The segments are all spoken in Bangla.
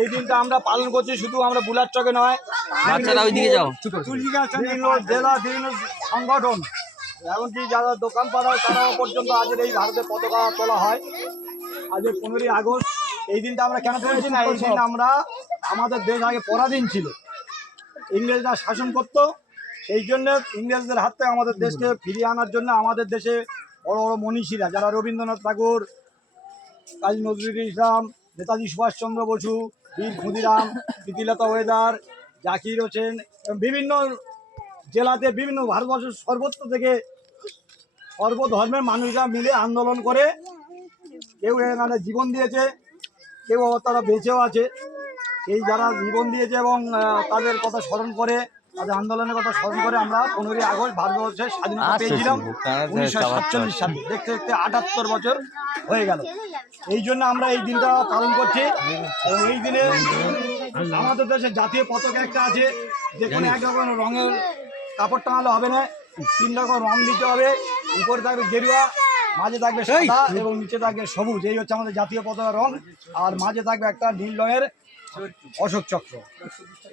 এই দিনটা আমরা পালন করছি, শুধু আমরা বুলার চকে নয়, বাচ্চারা ওইদিকে যাও। বিভিন্ন জেলা, বিভিন্ন সংগঠন, এমনকি যারা দোকানপাট হয় তারাও পর্যন্ত আজের এই ভারতের পতাকা তোলা হয়। আজের 15ই আগস্ট এই দিনটা আমরা কেন করেছি না, এই দিন আমরা আমাদের দেশ আগে পরাধীন ছিল, ইংরেজরা শাসন করত, সেই জন্য ইংরেজদের হাত থেকে আমাদের দেশকে ফিরিয়ে আনার জন্য আমাদের দেশে বড় বড় মনীষীরা, যারা রবীন্দ্রনাথ ঠাকুর, কাজী নজরুল ইসলাম, নেতাজি সুভাষচন্দ্র বসু, বীর ক্ষুদিরাম, প্রীতিলতা ওয়েদার, জাকির হোসেন, বিভিন্ন জেলাতে, বিভিন্ন ভারতবর্ষের সর্বত্র থেকে সর্বধর্মের মানুষরা মিলে আন্দোলন করে, কেউ এখানে জীবন দিয়েছে, কেউ তারা বেঁচেও আছে। এই যারা জীবন দিয়েছে এবং তাদের কথা স্মরণ করে, তাদের আন্দোলনের কথা স্মরণ করে আমরা 15ই আগস্ট ভারতবর্ষের স্বাধীনতা পেয়েছিলাম 1947 সালে। দেখতে দেখতে 78 বছর হয়ে গেল। এই জন্য আমরা এই দিনটা পালন করছি। এবং এই দিনে আমাদের দেশে জাতীয় পতাকা একটা আছে, যেখানে এক রকম রঙের কাপড় টাঙালে হবে না, 3 রকম রং দিতে হবে। উপরে থাকবে গেরুয়া, মাঝে থাকবে সাদা এবং নিচে থাকবে সবুজ, এই হচ্ছে আমাদের জাতীয় পতাকার রং। আর মাঝে থাকবে একটা নীল রঙের অশোক চক্র।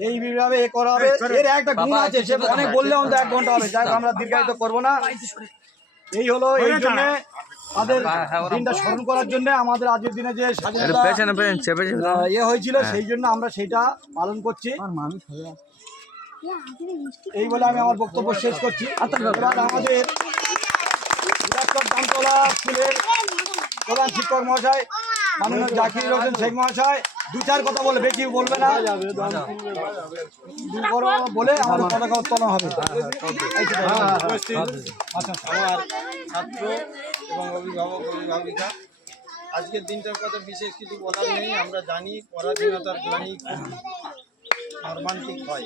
এইভাবে এ করা হবে। এর একটা গুণ আছে, সে অনেক বললে অন্তত 1 ঘন্টা হবে, যাই আমরা দীর্ঘায়িত করবো না। এই হলো, এই জন্য তাদের দিনটা স্মরণ করার জন্য আমাদের আজকের দিনে যে স্বাধীনতা হয়েছিল, সেই জন্য আমরা সেইটা পালন করছি। এই বলে আমি আমার বক্তব্য শেষ করছি। আমাদের দামতলা স্কুলের প্রধান শিক্ষক মহাশয় মাননীয় জাকির হোসেন শেখ মহাশয় 2-4 কথা বলে, বেশি বলবে না, বলে আমাদের পতাকা উত্তোলন হবে। আমার ছাত্র এবং অভিভাবক অভিভাবিকা, আজকের দিনটার কথা বিশেষ কিছু বলার নেই। আমরা জানি পরাধীনতার গ্লানি খুব মর্মান্তিক হয়।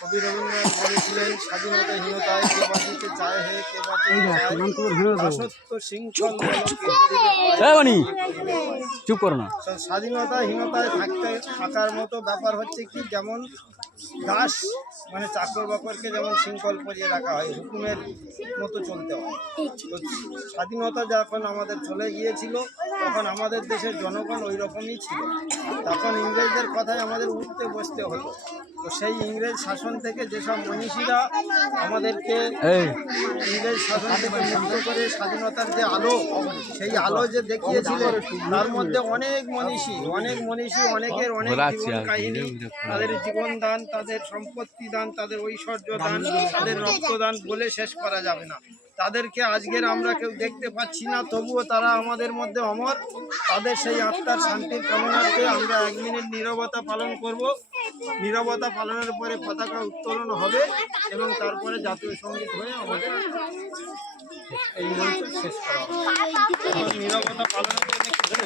কবি রবীন্দ্রনাথ বলেছিলেন, স্বাধীনতাহীনতায় কে বাঁচিতে চায় হে, কে বাঁচিতে দাসত্ব শৃঙ্খল চুপ করো না। স্বাধীনতাহীনতায় থাকার মতো ব্যাপার হচ্ছে কি, যেমন দাস মানে চাকর বাকরকে যেমন শৃঙ্খল পরিয়ে রাখা হয়, হুকুমের মতো চলতে হয়। তো স্বাধীনতা যখন আমাদের চলে গিয়েছিল, তখন আমাদের দেশের জনগণ ওই রকমই ছিল। তখন ইংরেজদের কথায় আমাদের উঠতে বসতে হতো। তো সেই ইংরেজ শাসন থেকে যেসব মনীষীরা আমাদেরকে ইংরেজ শাসন থেকে মুক্ত করে স্বাধীনতার যে আলো, সেই আলো যে দেখিয়েছিলেন, তার মধ্যে অনেক মনীষী, অনেকের অনেক জীবন কাহিনী, তাদের জীবন দান, তাদের সম্পত্তি দান, তাদের ঐশ্বর্য দান, তাদের রক্তদান বলে শেষ করা যাবে না। তাদেরকে আজকের আমরা কেউ দেখতে পাচ্ছি না, তবুও তারা আমাদের মধ্যে অমর। তাদের সেই আত্মার শান্তির কামনার্থে আমরা 1 মিনিট নীরবতা পালন করব। নীরবতা পালনের পরে পতাকা উত্তোলন হবে এবং তারপরে জাতীয় সঙ্গীত হয়ে আমাদের এই মঞ্চ শেষ করা হবে। নীরবতা পালনের জন্য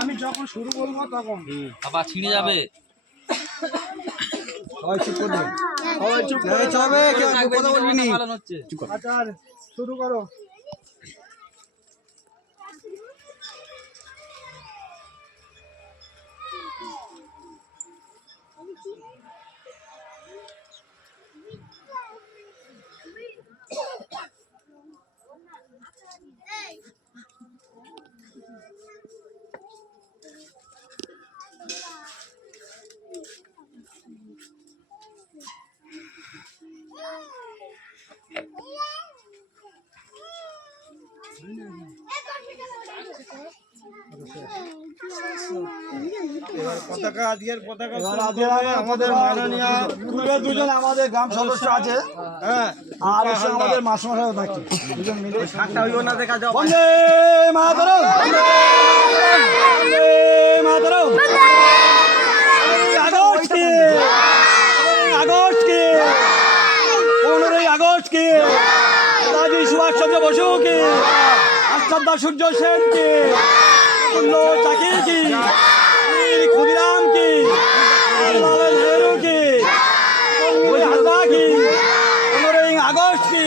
আমি যখন শুরু করবো তখন বাবা ছিঁড়ে যাবে। সবাই চুপ করবে, সবাই চুপ হবে, কেউ কথা বলবি না। আচ্ছা শুরু করো। পতাকা, আজকের পতাকা আমাদের মাননীয় দুজন আমাদের গ্রাম সদস্য আছে, হ্যাঁ, আর আমাদের মাস্টারমশাইও থাকছে, দুজন মিলে বন্দে মাতরম, বন্দে মাতরম। আগস্ট কি 15ই আগস্ট কি নেতাজি সুভাষচন্দ্র বসু কি, আচার্য সূর্য সেন কি, জাকির কি, ক্ষুদিরাম কি, নেহরু কি, হাজরা কি, 15ই আগস্ট কি,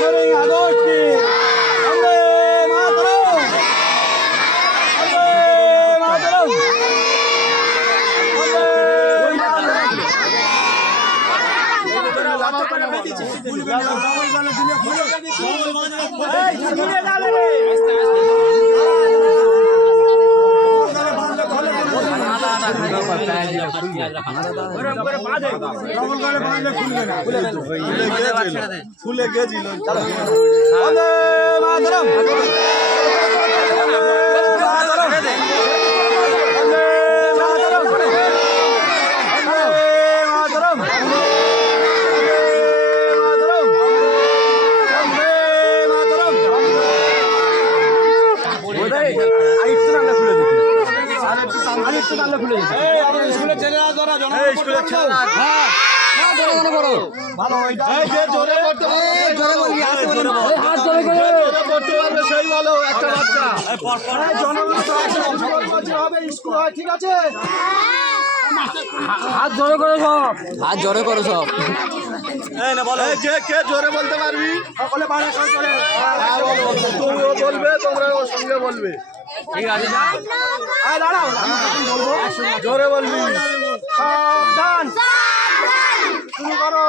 15ই আগস্ট কি, বন্দে মাতরম, বন্দে মাতরম, বন্দে মাতরম। ফুলে গেছিল বন্দে মাতরম। ভালো জোরে করতে পারবে সেই বলো একটা বাচ্চা স্কুল হয় ঠিক আছে হাত জোরে করো সব, হাত জোরে করো সব। যে কে জোরে বলতে পারবি সকলে বাড়া চলে তুমিও বলবে তোমরা ওর সঙ্গে বলবে ঠিক আছে, দাঁড়াও জোরে বলবি সাবধান শুরু করো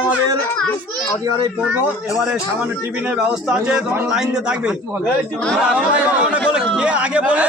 আমাদের আজকের এই পর্ব। এবারে সামান্য টিফিনের ব্যবস্থা আছে, তোমার লাইন দিয়ে থাকবে। কে আগে বলে